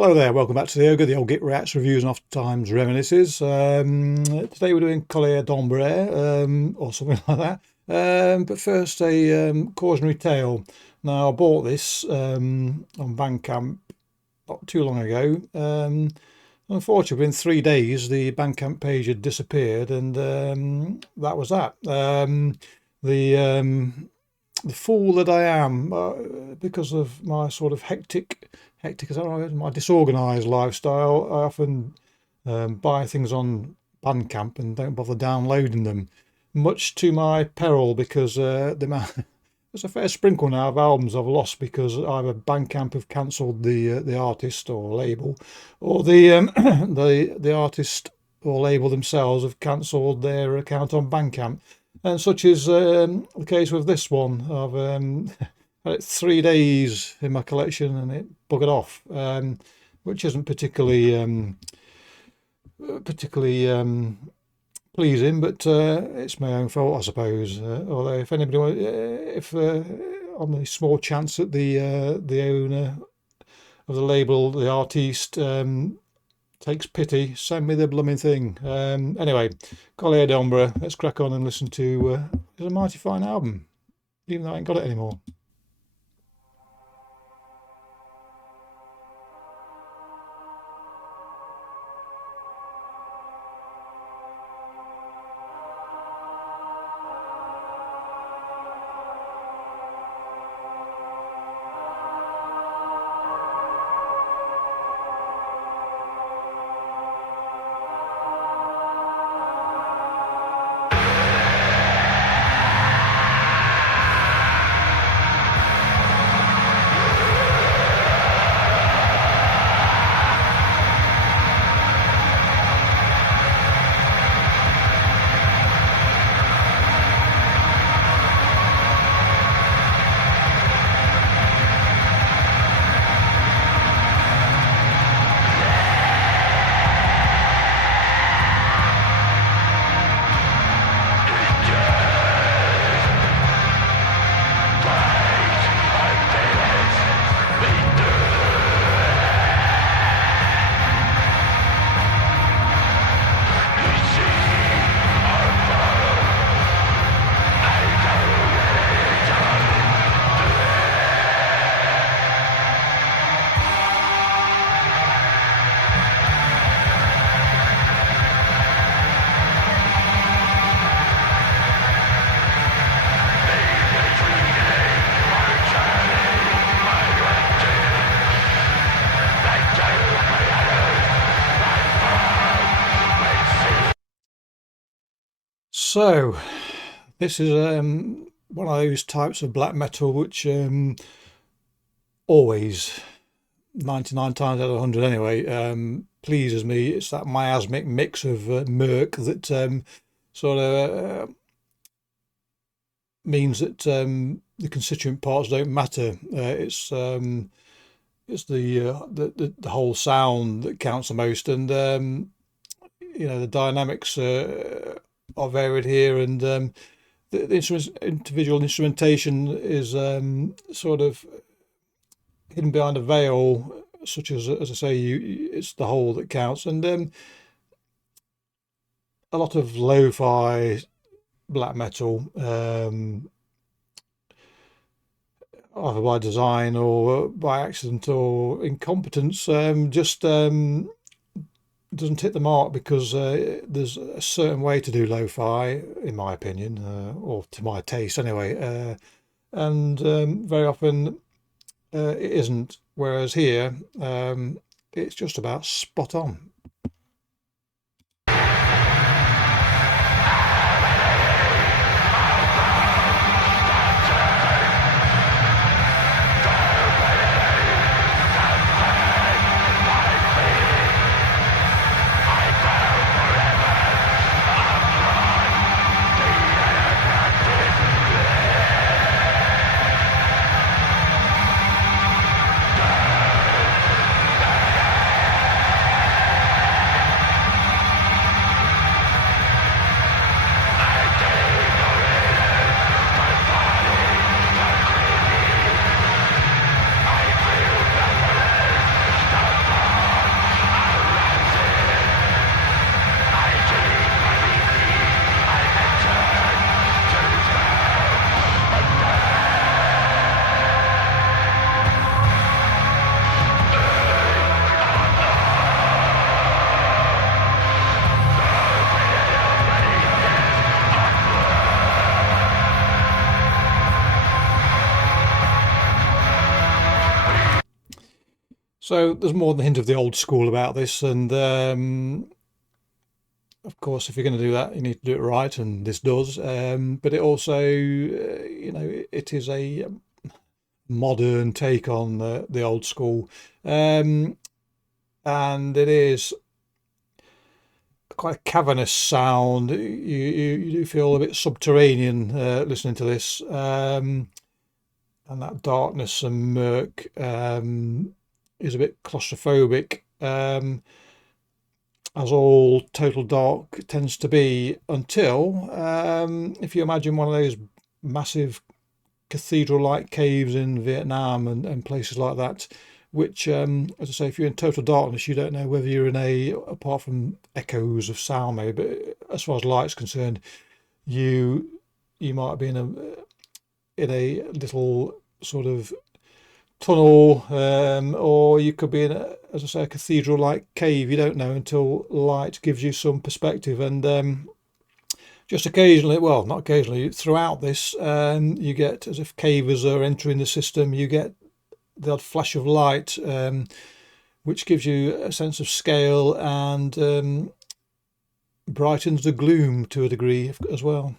Hello there, welcome back to the Ogre, the old Git Reacts, Reviews and Oft Times Reminiscences. Today we're doing Collier or something like that. But first, a cautionary tale. Now, I bought this on Bandcamp not too long ago. Unfortunately, in 3 days, the Bandcamp page had disappeared, and that was that. The fool that I am, because of my sort of hectic, is that right? My disorganised lifestyle, I often buy things on Bandcamp and don't bother downloading them, much to my peril, because there's a fair sprinkle now of albums I've lost because either Bandcamp have cancelled the artist or label, or the artist or label themselves have cancelled their account on Bandcamp. And such is the case with this one. I've had it 3 days in my collection and it buggered off, which isn't particularly pleasing, but it's my own fault, I suppose. Although, if anybody, if on the small chance that the owner of the label, the artiste, takes pity, send me the blooming thing. Anyway, Collier, let's crack on and listen to it's a mighty fine album, even though I ain't got it anymore. So, this is one of those types of black metal which always, 99 times out of 100 anyway, pleases me. It's that miasmic mix of murk that sort of means that the constituent parts don't matter. It's the whole sound that counts the most, and the dynamics are varied here, and the individual instrumentation is sort of hidden behind a veil, such as I say, it's the whole that counts. And a lot of lo-fi black metal, either by design or by accident or incompetence, just doesn't hit the mark, because there's a certain way to do lo-fi, in my opinion, or to my taste anyway, and very often it isn't, whereas here it's just about spot on. So there's more than a hint of the old school about this, and of course, if you're going to do that, you need to do it right, and this does. But it also, it is a modern take on the old school, and it is quite a cavernous sound. You do feel a bit subterranean listening to this, and that darkness and murk is a bit claustrophobic, as all total dark tends to be, until if you imagine one of those massive cathedral-like caves in Vietnam and places like that, which, as I say, if you're in total darkness, you don't know whether you're apart from echoes of sound maybe, but as far as light's concerned, you might be in a little sort of tunnel, or you could be in as I say, a cathedral-like cave. You don't know until light gives you some perspective. And just occasionally, well, not occasionally, throughout this, you get, as if cavers are entering the system, you get the odd flash of light, which gives you a sense of scale and brightens the gloom to a degree as well.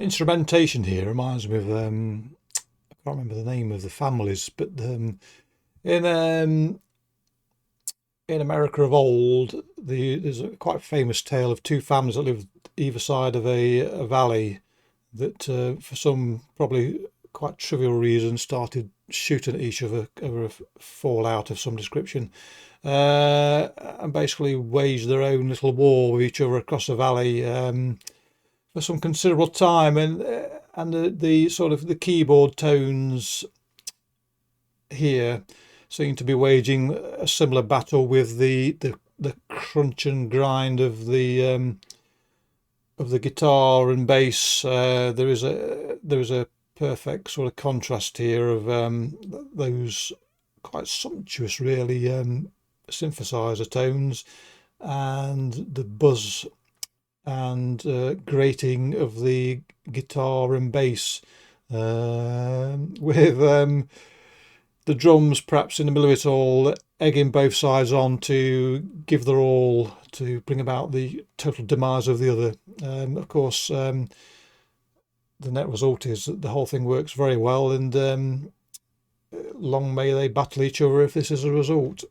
Instrumentation here reminds me of I can't remember the name of the families, but in America of old, there's a quite famous tale of two families that lived either side of a valley that, for some probably quite trivial reason, started shooting at each other over a fallout of some description, and basically waged their own little war with each other across the valley for some considerable time, and the sort of the keyboard tones here seem to be waging a similar battle with the crunch and grind of the guitar and bass. There is a perfect sort of contrast here of those quite sumptuous, really, synthesizer tones and the buzz and grating of the guitar and bass, with the drums perhaps in the middle of it all, egging both sides on to give their all to bring about the total demise of the other. Of course, the net result is that the whole thing works very well, and long may they battle each other if this is a result.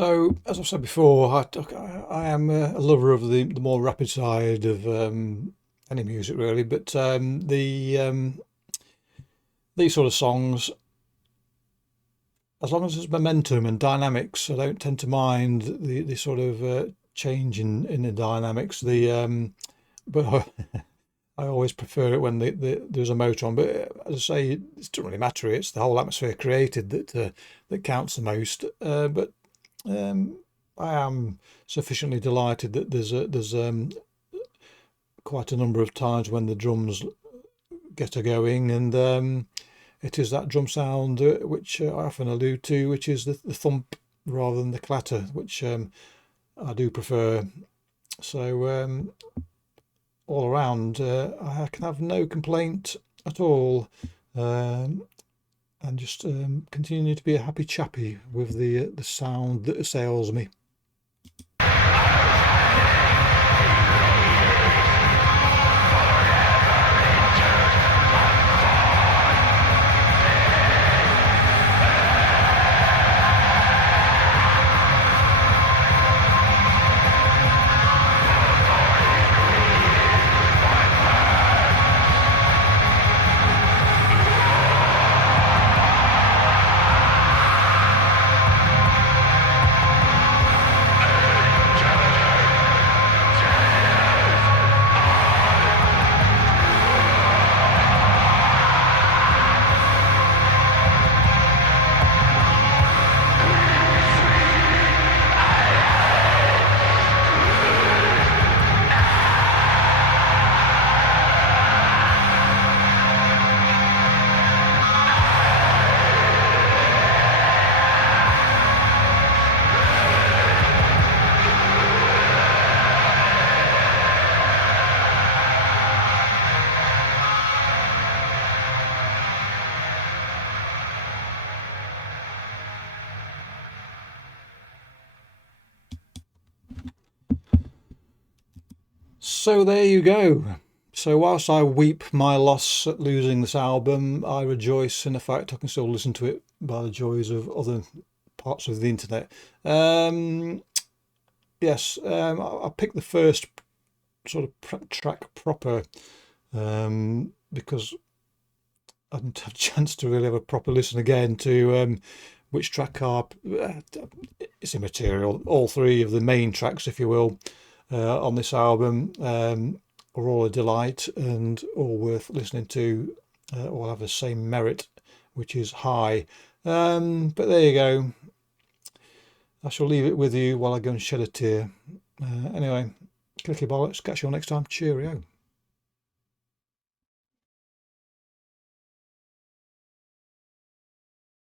So, as I've said before, I am a lover of the more rapid side of any music, really. But these sort of songs, as long as there's momentum and dynamics, I don't tend to mind the sort of change in the dynamics. But I always prefer it when there's a motor on. But as I say, it doesn't really matter. It's the whole atmosphere created that counts the most. But I am sufficiently delighted that there's quite a number of times when the drums get a going, and it is that drum sound which I often allude to, which is the thump rather than the clatter, which I do prefer. So all around, I can have no complaint at all, and just continue to be a happy chappy with the sound that assails me. So there you go. So whilst I weep my loss at losing this album, I rejoice in the fact I can still listen to it by the joys of other parts of the internet. Yes, I picked the first sort of track proper because I didn't have a chance to really have a proper listen again to which track are. It's immaterial. All three of the main tracks, if you will, on this album are all a delight and all worth listening to. All have the same merit, which is high. But there you go. I shall leave it with you while I go and shed a tear. Anyway, clicky bollocks. Catch you all next time. Cheerio.